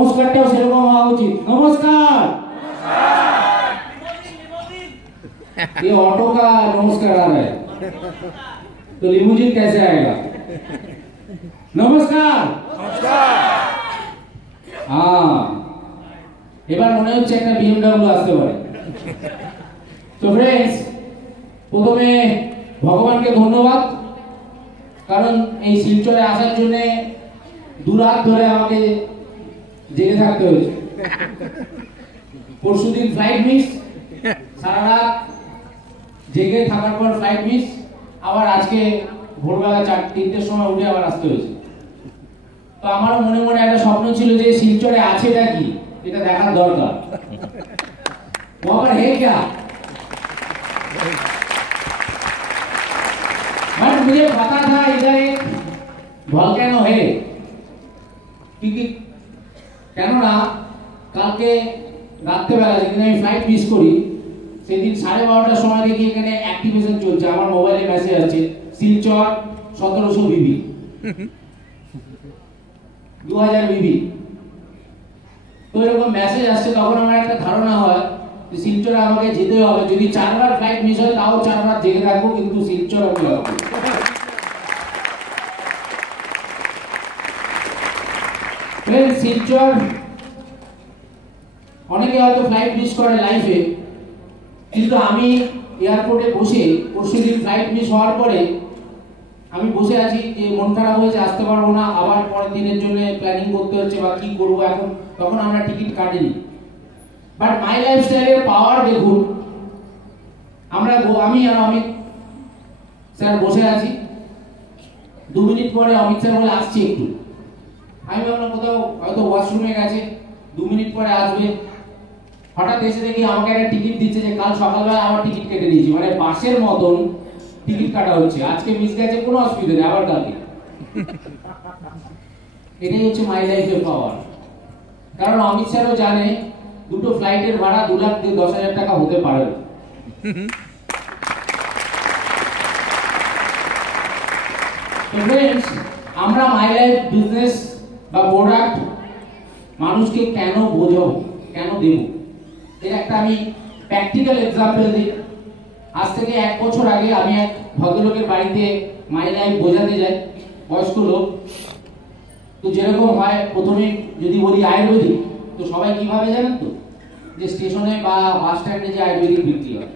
নমস্কারটাও সেরকম হওয়া উচিত। নমস্কার। ये ऑटो का नमस्कार आ रहा है, तो लिमोजिन कैसे आएगा? नमस्कार। हाँ, এবার মনে হচ্ছে একটা BMW আসতে পারে। তো फ्रेंड्स, প্রথমে ভগবানকে ধন্যবাদ, কারণ এই শিলচরে আসার জন্য 2 রাত ধরে আমাকে জেগে থাকতে হয়েছে। পরশুদিন ফ্লাইট মিস, সারা রাত জেগে থাকার পর ফ্লাইট মিস, আবার আজকে ভোরবেলা 4-3টের সময় উঠে আবার আসতে হয়েছে। তো আমার মনে মনে একটা স্বপ্ন ছিল যে শিলচরে আছেটা কি, এটা দেখার দরকার। वहां पर है क्या? बट मुझे पता था इधर एक वॉल्केनो है, क्योंकि কেননা কালকে রাত্রেবেলা যেদিন আমি ফ্লাইট মিস করি সেদিন 12:30টার সময় দেখি এখানে অ্যাক্টিভেশন চলছে, আমার মোবাইলে মেসেজ আসছে শিলচর 1700 বিবি 2000 বিবি। তো এরকম মেসেজ আসছে, তখন আমার একটা ধারণা হয় যে শিলচরে আমাকে যেতে হবে, যদি 4 বার ফ্লাইট মিস হয় তাও 4 রাত জেগে থাকবো, কিন্তু শিলচর আমি যাব। শিলচর অনেকে হয়তো ফ্লাইট মিস করে লাইফে, কিন্তু আমি এয়ারপোর্টে বসে পরশুদিন ফ্লাইট মিস হওয়ার পরে আমি বসে আছি যে মন খারাপ হয়েছে, আসতে পারবো না, আবার পরের দিনের জন্য প্ল্যানিং করতে হচ্ছে বা কি করবো এখন। তখন আমরা টিকিট কাটিনি। বাট মাই লাইফস্টাইলের পাওয়ার দেখুন, আমি আর অমিত স্যার বসে আছি, 2 মিনিট পরে অমিত স্যার বলে আসছি একটু। আমি ভাবলাম কোথাও হয়তো ওয়াশরুমে গেছে, 2 মিনিট পরে আসবে। হঠাৎ এসে দেখি আমাকে একটা টিকিট দিচ্ছে যে কাল সকালবেলা আবার টিকিট কেটে দিয়েছি, মানে বাসের মতন টিকিট কাটা হচ্ছে। আজকে মিস গেছে, কোনো অসুবিধা নেই, আবার কালকে। এটাই হচ্ছে মাই লাইফের পাওয়ার। কারণ অমিত স্যারও জানে দুটো ফ্লাইটের ভাড়া 2,10,000 টাকা হতে পারে। ফ্রেন্ডস, আমরা মাই লাইফ বিজনেস বা প্রোডাক্ট মানুষকে কেন বোঝাবো, কেন দেব, এর একটা আমি প্র্যাকটিক্যাল এক্সাম্পল দিই। আজ থেকে 1 বছর আগে আমি এক ভদ্রলোকের বাড়িতে মাই লাইফ বোঝাতে যাই, বয়স্ক লোক। তো যেরকম হয়, প্রথমে যদি বলি আয়ুর্বেদিক, তো সবাই কিভাবে জানেন তো, যে স্টেশনে বা বাস স্ট্যান্ডে যে আয়ুর্বেদিক বিক্রি হয়।